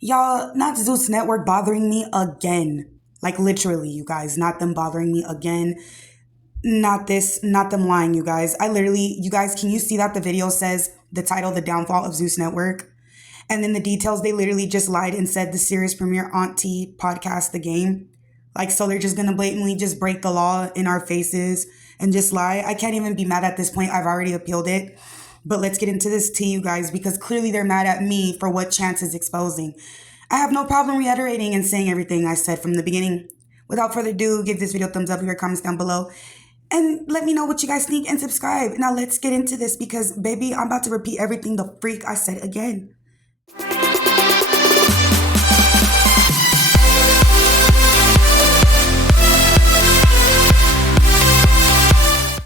Y'all, not Zeus Network bothering me again. Like literally, you guys, not them bothering me again. Not this, not them lying, you guys. You guys, can you see that the video says the title, The Downfall of Zeus Network? And then the details, they literally just lied and said the series premiere Auntie podcast, the game. Like, so they're just gonna blatantly just break the law in our faces and just lie. I can't even be mad at this point. I've already appealed it. But let's get into this tea, you guys, because clearly they're mad at me for what Chance is exposing. I have no problem reiterating and saying everything I said from the beginning. Without further ado, give this video a thumbs up, leave your comments down below, and let me know what you guys think and subscribe. Now let's get into this because, baby, I'm about to repeat everything the freak I said again.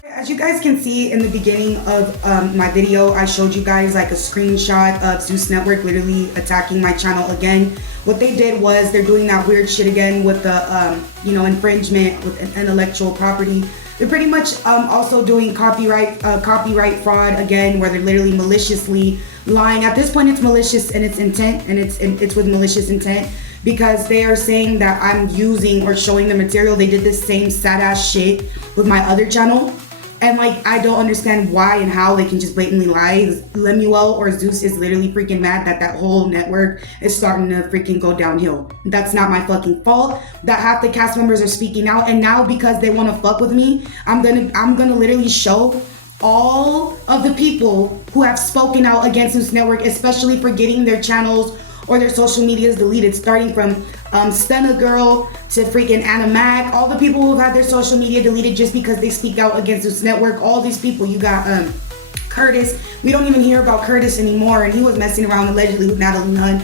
As you guys can see in the beginning of my video, I showed you guys like a screenshot of Zeus Network literally attacking my channel again. What they did was they're doing that weird shit again with the, infringement with intellectual property. They're pretty much also doing copyright fraud again, where they're literally maliciously lying. At this point, it's malicious in its intent, and it's with malicious intent, because they are saying that I'm using or showing the material. They did this same sad ass shit with my other channel. And like, I don't understand why and how they can just blatantly lie. Lemuel or Zeus is literally freaking mad that whole network is starting to freaking go downhill. That's not my fucking fault that half the cast members are speaking out. And now because they want to fuck with me, I'm gonna literally show all of the people who have spoken out against Zeus Network, especially for getting their channels or their social medias deleted, starting from Stunna Girl to freaking Anna Mac, all the people who've had their social media deleted just because they speak out against this network. All these people. You got Curtis. We don't even hear about Curtis anymore, and he was messing around allegedly with Natalie Nunn.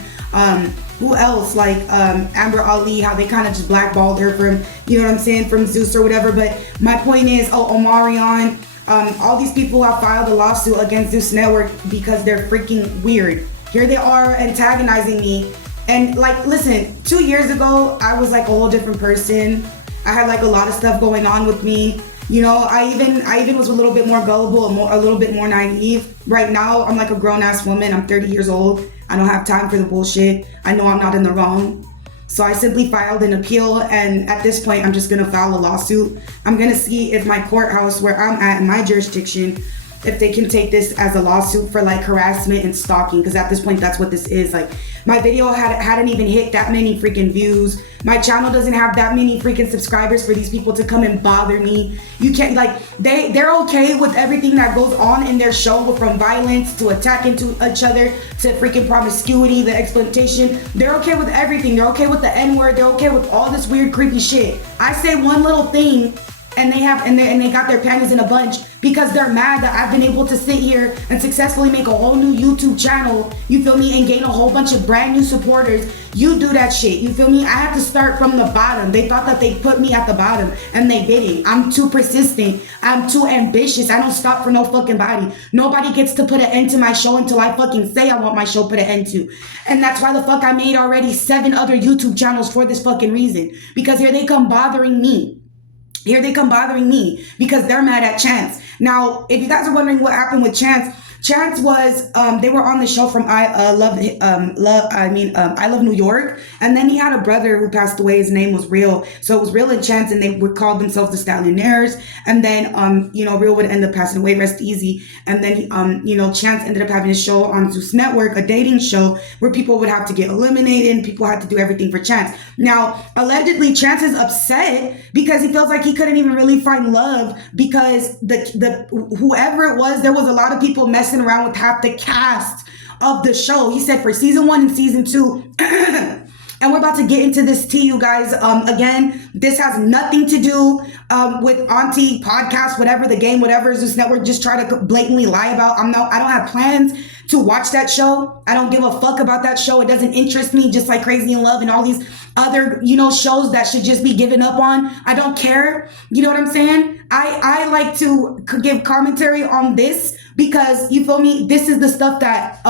Who else? Like Amber Ali, how they kind of just blackballed her from, you know what I'm saying, from Zeus or whatever. But my point is, Omarion, all these people have filed a lawsuit against Zeus Network because they're freaking weird. Here they are antagonizing me. And like, listen, 2 years ago, I was like a whole different person. I had like a lot of stuff going on with me. You know, I even was a little bit more gullible and a little bit more naive. Right now, I'm like a grown ass woman. I'm 30 years old. I don't have time for the bullshit. I know I'm not in the wrong. So I simply filed an appeal, and at this point, I'm just gonna file a lawsuit. I'm gonna see if my courthouse where I'm at in my jurisdiction, if they can take this as a lawsuit for like harassment and stalking, because at this point that's what this is. Like, my video hadn't even hit that many freaking views. My channel doesn't have that many freaking subscribers for these people to come and bother me. You can't, like, they're okay with everything that goes on in their show, from violence to attacking to each other to freaking promiscuity, the exploitation. They're okay with everything. They're okay with the N-word. They're okay with all this weird creepy shit. I say one little thing and they got their panties in a bunch because they're mad that I've been able to sit here and successfully make a whole new YouTube channel, you feel me, and gain a whole bunch of brand new supporters. You do that shit, you feel me? I had to start from the bottom. They thought that they put me at the bottom, and they didn't. I'm too persistent. I'm too ambitious. I don't stop for no fucking body. Nobody gets to put an end to my show until I fucking say I want my show put an end to. And that's why the fuck I made already 7 other YouTube channels for this fucking reason. Because here they come bothering me. Here they come bothering me because they're mad at Chance. Now, if you guys are wondering what happened with Chance was, they were on the show from I Love New York, and then he had a brother who passed away. His name was Real, so it was Real and Chance, and they would call themselves the Stallionaires. And then, Real would end up passing away, rest easy. And then, Chance ended up having a show on Zeus Network, a dating show where people would have to get eliminated and people had to do everything for Chance. Now, allegedly, Chance is upset because he feels like he couldn't even really find love because the whoever it was, there was a lot of people messing around with half the cast of the show. He said for season 1 and season 2. And we're about to get into this tea, you guys. Again, this has nothing to do with Auntie podcast, whatever the game, whatever Zeus Network just try to blatantly lie about. I don't have plans to watch that show. I don't give a fuck about that show. It doesn't interest me, just like Crazy in Love and all these other, shows that should just be given up on. I don't care. You know what I'm saying? I like to give commentary on this because, you feel me, this is the stuff that,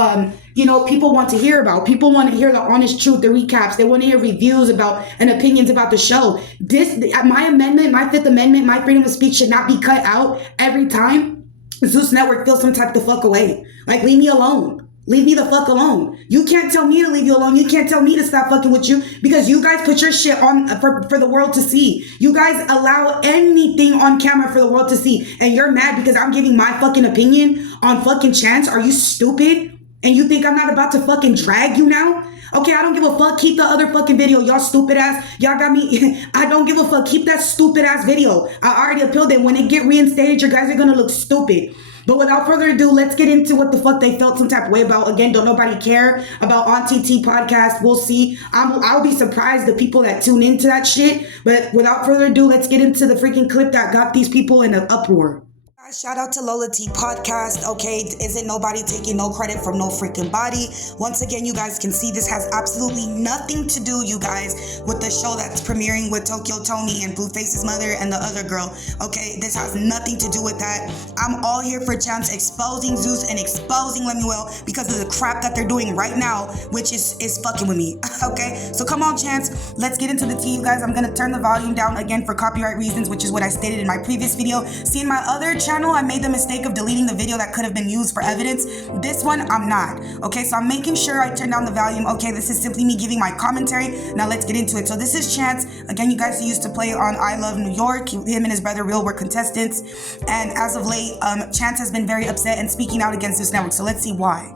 people want to hear about. People want to hear the honest truth, the recaps. They want to hear reviews about and opinions about the show. My amendment, my 5th Amendment, my freedom of speech should not be cut out every time Zeus Network feels some type of fuck away. Like, leave me alone. Leave me the fuck alone. You can't tell me to leave you alone. You can't tell me to stop fucking with you because you guys put your shit on for the world to see. You guys allow anything on camera for the world to see. And you're mad because I'm giving my fucking opinion on fucking Chance. Are you stupid? And you think I'm not about to fucking drag you now? Okay, I don't give a fuck. Keep the other fucking video. Y'all stupid ass. Y'all got me. I don't give a fuck. Keep that stupid ass video. I already appealed it. When it get reinstated, you guys are gonna look stupid. But without further ado, let's get into what the fuck they felt some type of way about. Again, don't nobody care about On TT podcast. We'll see. I'll be surprised the people that tune into that shit. But without further ado, let's get into the freaking clip that got these people in an uproar. Shout out to Lola T podcast. Okay, isn't nobody taking no credit from no freaking body. Once again, you guys can see this has absolutely nothing to do, you guys, with the show that's premiering with Tokyo Tony and Blueface's mother and the other girl. Okay, this has nothing to do with that. I'm all here for Chance exposing Zeus and exposing Lemuel because of the crap that they're doing right now, which is fucking with me. Okay, so come on, Chance, let's get into the tea, you guys. I'm gonna turn the volume down again for copyright reasons, which is what I stated in my previous video. See, in my other channel, I made the mistake of deleting the video that could have been used for evidence. This one, I'm not. Okay, so I'm making sure I turn down the volume. Okay, this is simply me giving my commentary. Now let's get into it. So this is Chance. Again, you guys used to play on I Love New York. Him and his brother Real were contestants. And as of late, Chance has been very upset and speaking out against Zeusnetwork. So let's see why.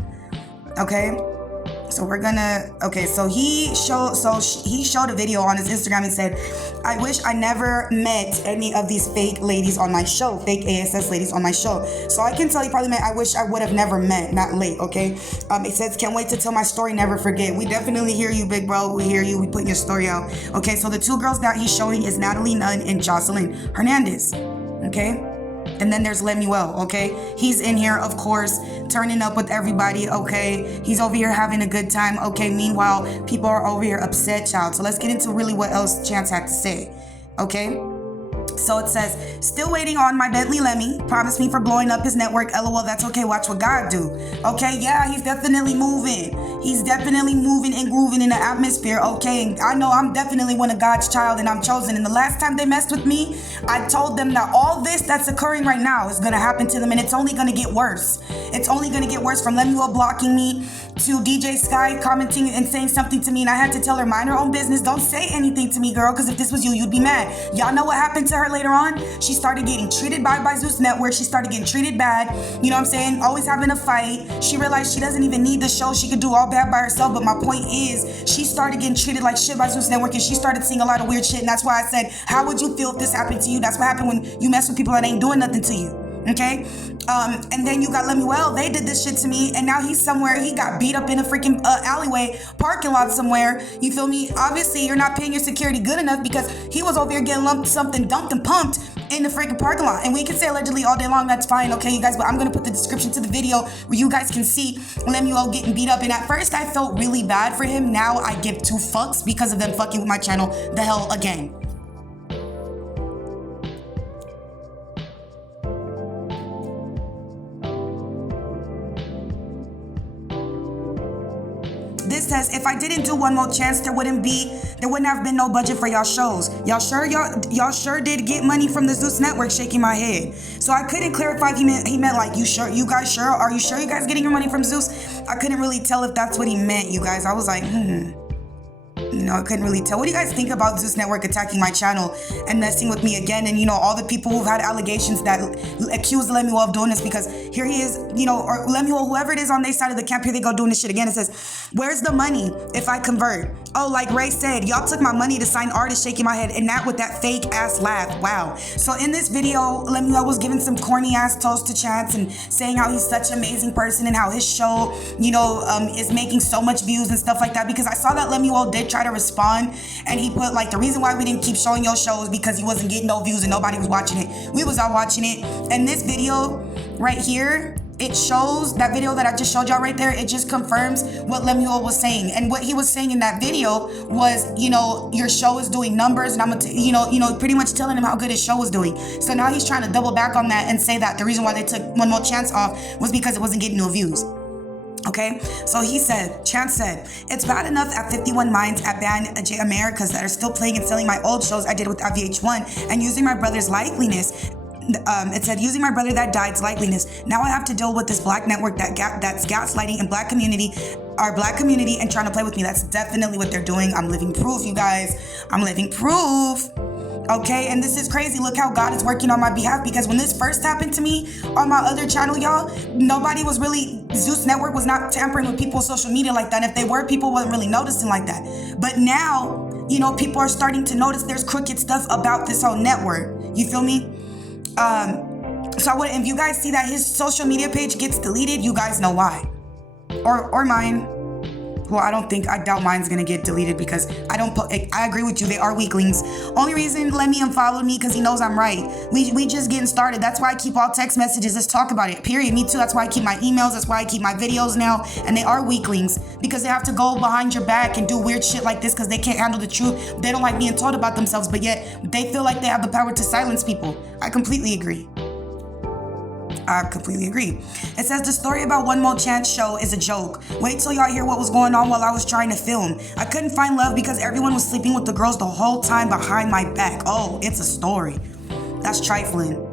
Okay. So we're gonna, okay, so he showed a video on his Instagram and said, I wish I never met any of these fake ladies on my show, fake ASS ladies on my show. So I can tell you probably meant I wish I would have never met, not late, okay? It says, can't wait to tell my story, never forget. We definitely hear you, big bro. We hear you. We putting your story out. Okay, so the two girls that he's showing is Natalie Nunn and Jocelyn Hernandez, okay? And then there's Lemuel, okay? He's in here, of course, turning up with everybody, okay? He's over here having a good time, okay? Meanwhile, people are over here upset, child. So let's get into really what else Chance had to say, okay? So it says, still waiting on my Bentley Lemmy. Promised me for blowing up his network. LOL, that's okay. Watch what God do. Okay, yeah, he's definitely moving. He's definitely moving and grooving in the atmosphere. Okay, and I know I'm definitely one of God's child and I'm chosen. And the last time they messed with me, I told them that all this that's occurring right now is going to happen to them and it's only going to get worse. It's only going to get worse, from Lemuel blocking me to DJ Sky commenting and saying something to me, and I had to tell her, mind her own business. Don't say anything to me, girl, because if this was you, you'd be mad. Y'all know what happened to her later on? She started getting treated bad by Zeusnetwork. She started getting treated bad. You know what I'm saying? Always having a fight. She realized she doesn't even need the show. She could do all bad by herself. But my point is, she started getting treated like shit by Zeusnetwork, and she started seeing a lot of weird shit. And that's why I said, how would you feel if this happened to you? That's what happened when you mess with people that ain't doing nothing to you. Okay? And then you got Lemuel. They did this shit to me, and now he's somewhere. He got beat up in a freaking alleyway, parking lot somewhere. You feel me? Obviously, you're not paying your security good enough because he was over here getting something dumped and pumped in the freaking parking lot. And we can say allegedly all day long. That's fine, okay, you guys? But I'm going to put the description to the video where you guys can see Lemuel getting beat up. And at first, I felt really bad for him. Now I give two fucks because of them fucking with my channel the hell again. This says, if I didn't do one more chance, there wouldn't have been no budget for y'all shows. Y'all sure did get money from the Zeusnetwork. Shaking my head. So I couldn't clarify if he meant like, are you guys getting your money from Zeus? I couldn't really tell if that's what he meant, you guys. I was like, No, I couldn't really tell. What do you guys think about Zeusnetwork attacking my channel and messing with me again? And, all the people who've had allegations that accuse Lemuel of doing this, because here he is, or Lemuel, whoever it is on their side of the camp, here they go doing this shit again. It says, where's the money if I convert? Oh, like Ray said, y'all took my money to sign artists, shaking my head, and that with that fake ass laugh. Wow. So in this video, Lemuel was giving some corny ass toast to Chance and saying how he's such an amazing person and how his show, is making so much views and stuff like that. Because I saw that Lemuel did try to respond, and he put like, the reason why we didn't keep showing your show is because he wasn't getting no views and nobody was watching it. We was all watching it. And this video right here, it shows that video that I just showed y'all right there. It just confirms what Lemuel was saying. And what he was saying in that video was, your show is doing numbers, and I'm gonna, pretty much telling him how good his show was doing. So now he's trying to double back on that and say that the reason why they took one more chance off was because it wasn't getting no views. Okay, so Chance said, it's bad enough at 51 Minds at Band J Americas that are still playing and selling my old shows I did with VH1 and using my brother's likeliness. It said, using my brother that died's likeliness. Now I have to deal with this black network that's gaslighting and our black community and trying to play with me. That's definitely what they're doing. I'm living proof, you guys. I'm living proof. Okay, and this is crazy. Look how God is working on my behalf, because when this first happened to me on my other channel, y'all, nobody was really, Zeus Network was not tampering with people's social media like that. If they were, people wasn't really noticing like that. But now, you know, people are starting to notice there's crooked stuff about this whole network. You feel me? So if you guys see that his social media page gets deleted, you guys know why. Or mine. Well, I doubt mine's gonna get deleted because I agree with you, they are weaklings. Only reason Lemmy unfollowed me because he knows I'm right. We just getting started. That's why I keep all text messages. Let's talk about it, period. Me too. That's why I keep my emails. That's why I keep my videos now. And they are weaklings because they have to go behind your back and do weird shit like this because they can't handle the truth. They don't like being told about themselves, but yet they feel like they have the power to silence people. I completely agree. It says the story about One More Chance show is a joke. Wait till y'all hear what was going on while I was trying to film. I couldn't find love because everyone was sleeping with the girls the whole time behind my back. Oh, it's a story. That's trifling.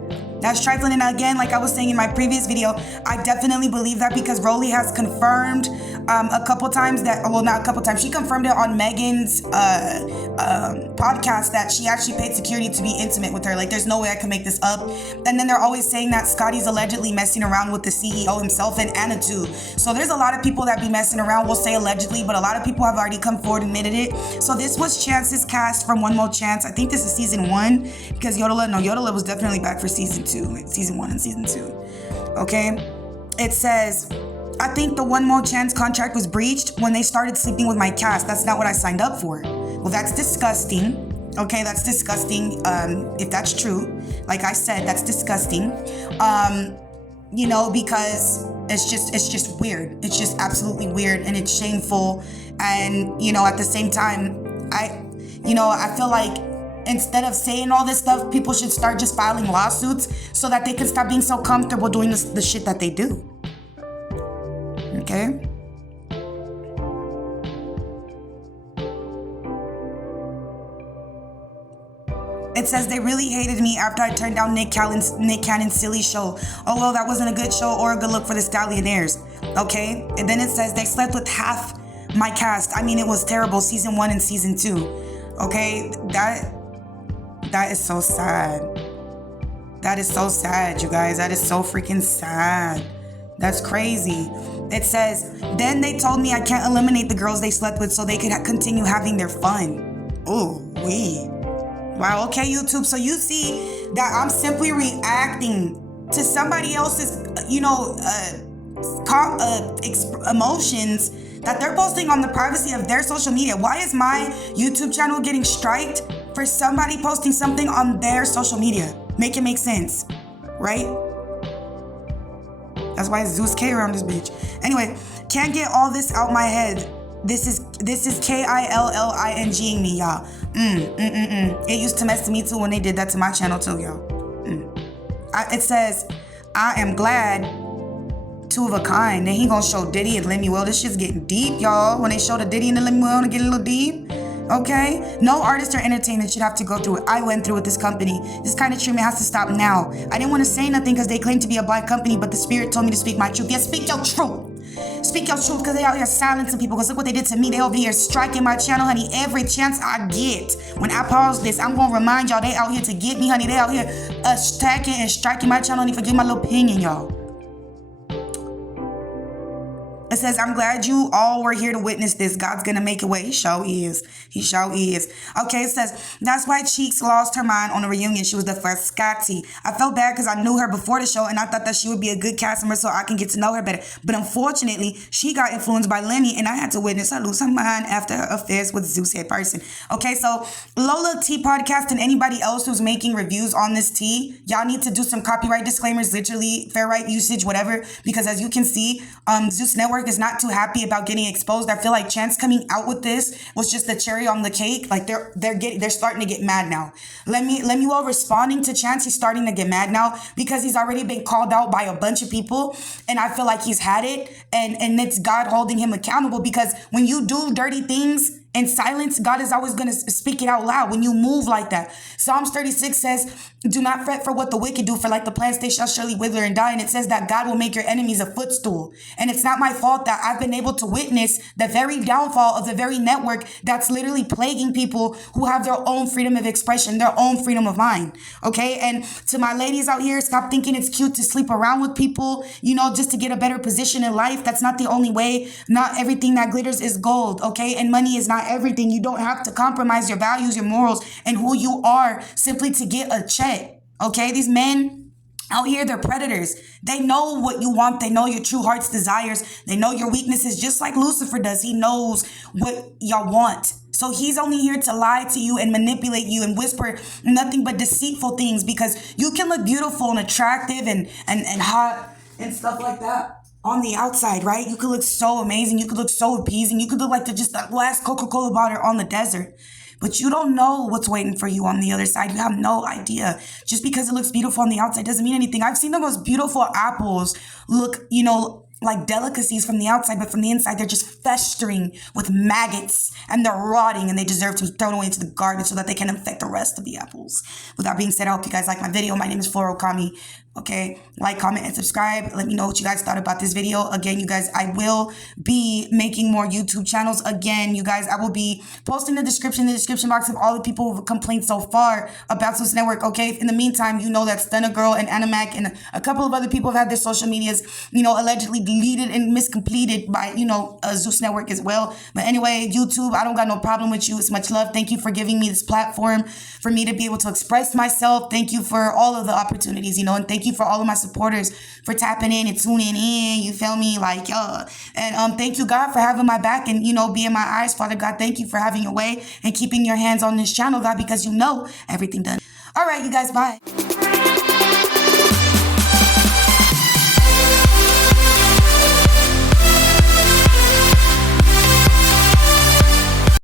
And again, like I was saying in my previous video, I definitely believe that because Rolly has confirmed a couple times that, well, not a couple times, she confirmed it on Megan's podcast that she actually paid security to be intimate with her. Like, there's no way I can make this up. And then they're always saying that Scotty's allegedly messing around with the CEO himself and Anna too. So there's a lot of people that be messing around. We'll say allegedly, but a lot of people have already come forward and admitted it. So this was Chance's cast from One More Chance. I think this is season 1 because Yodeler was definitely back for season 1 and season 2. Okay, it says, I think the One More Chance contract was breached when they started sleeping with my cast. That's not what I signed up for. Well, that's disgusting. Okay, that's disgusting. If that's true, like I said, that's disgusting. You know, because it's just weird. It's just absolutely weird, and it's shameful. And you know, at the same time, I feel like instead of saying all this stuff, people should start just filing lawsuits so that they can stop being so comfortable doing the shit that they do. Okay? It says they really hated me after I turned down Nick Cannon's silly show. Oh, well, that wasn't a good show or a good look for the Stallionaires. Okay? And then it says they slept with half my cast. I mean, it was terrible. Season 1 and season 2. Okay? That is so sad. That is so sad, you guys. That is so freaking sad. That's crazy. It says, then they told me I can't eliminate the girls they slept with so they could continue having their fun. Ooh, wee. Wow, okay, YouTube. So you see that I'm simply reacting to somebody else's, emotions that they're posting on the privacy of their social media. Why is my YouTube channel getting striked for somebody posting something on their social media? Make it make sense, right? That's why it's Zeus K around this bitch. Anyway, can't get all this out my head. This is KILLING me, y'all. It used to mess with me too when they did that to my channel too, y'all. It says, I am glad, 2 of a kind. Then he gonna show Diddy and Lemuel. This shit's getting deep, y'all. When they show the Diddy and the Lemuel to get a little deep. Okay? No artist or entertainment should have to go through it. I went through with this company. This kind of treatment has to stop now. I didn't want to say nothing because they claim to be a black company, but the spirit told me to speak my truth. Yeah, speak your truth. Speak your truth, because they out here silencing people. Because look what they did to me. They over here striking my channel, honey. Every chance I get. When I pause this, I'm going to remind y'all they out here to get me, honey. They out here attacking and striking my channel, honey. Forgive my little opinion, y'all. It says, I'm glad you all were here to witness this. God's going to make a way. He sure is. He sure is. Okay, it says, that's why Cheeks lost her mind on the reunion. She was the first Scotty. I felt bad because I knew her before the show and I thought that she would be a good cast member so I can get to know her better. But unfortunately, she got influenced by Lenny and I had to witness her lose her mind after her affairs with Zeus head person. Okay, so Lola Tea Podcast and anybody else who's making reviews on this tea, y'all need to do some copyright disclaimers, literally fair right usage, whatever, because as you can see, Zeus Network is not too happy about getting exposed. I feel like Chance coming out with this was just the cherry on the cake. Like they're starting to get mad now. Lemuel responding to Chance, he's starting to get mad now because he's already been called out by a bunch of people, and I feel like he's had it, and it's God holding him accountable, because when you do dirty things In silence, God is always going to speak it out loud when you move like that. Psalms 36 says, do not fret for what the wicked do, for like the plants, they shall surely wither and die. And it says that God will make your enemies a footstool. And it's not my fault that I've been able to witness the very downfall of the very network that's literally plaguing people who have their own freedom of expression, their own freedom of mind. Okay. And to my ladies out here, stop thinking it's cute to sleep around with people, just to get a better position in life. That's not the only way. Not everything that glitters is gold. Okay. And money is not everything. You don't have to compromise your values, your morals, and who you are simply to get a check. Okay, these men out here, they're predators. They know what you want. They know your true heart's desires. They know your weaknesses, just like Lucifer does. He knows what y'all want. So he's only here to lie to you and manipulate you and whisper nothing but deceitful things, because you can look beautiful and attractive and hot and stuff like that on the outside, right? You could look so amazing. You could look so appeasing. You could look like just the last Coca-Cola bottle on the desert. But you don't know what's waiting for you on the other side. You have no idea. Just because it looks beautiful on the outside doesn't mean anything. I've seen the most beautiful apples look, like delicacies from the outside, but from the inside, they're just festering with maggots and they're rotting and they deserve to be thrown away into the garbage so that they can infect the rest of the apples. With that being said, I hope you guys like my video. My name is Flora Okami. Okay, like, comment, and subscribe. Let me know what you guys thought about this video. Again, you guys, I will be making more YouTube channels. Again, you guys, I will be posting the description box of all the people who have complained so far about Zeusnetwork. Okay, in the meantime, that Stunna Girl and Animac and a couple of other people have had their social medias, allegedly deleted and miscompleted by, Zeusnetwork as well. But anyway, YouTube, I don't got no problem with you. It's much love. Thank you for giving me this platform for me to be able to express myself. Thank you for all of the opportunities, and thank you for all of my supporters for tapping in and tuning in. You feel me? Like, and thank you, God, for having my back and, being my eyes. Father God, thank you for having your way and keeping your hands on this channel, God, because everything done. All right, you guys, bye.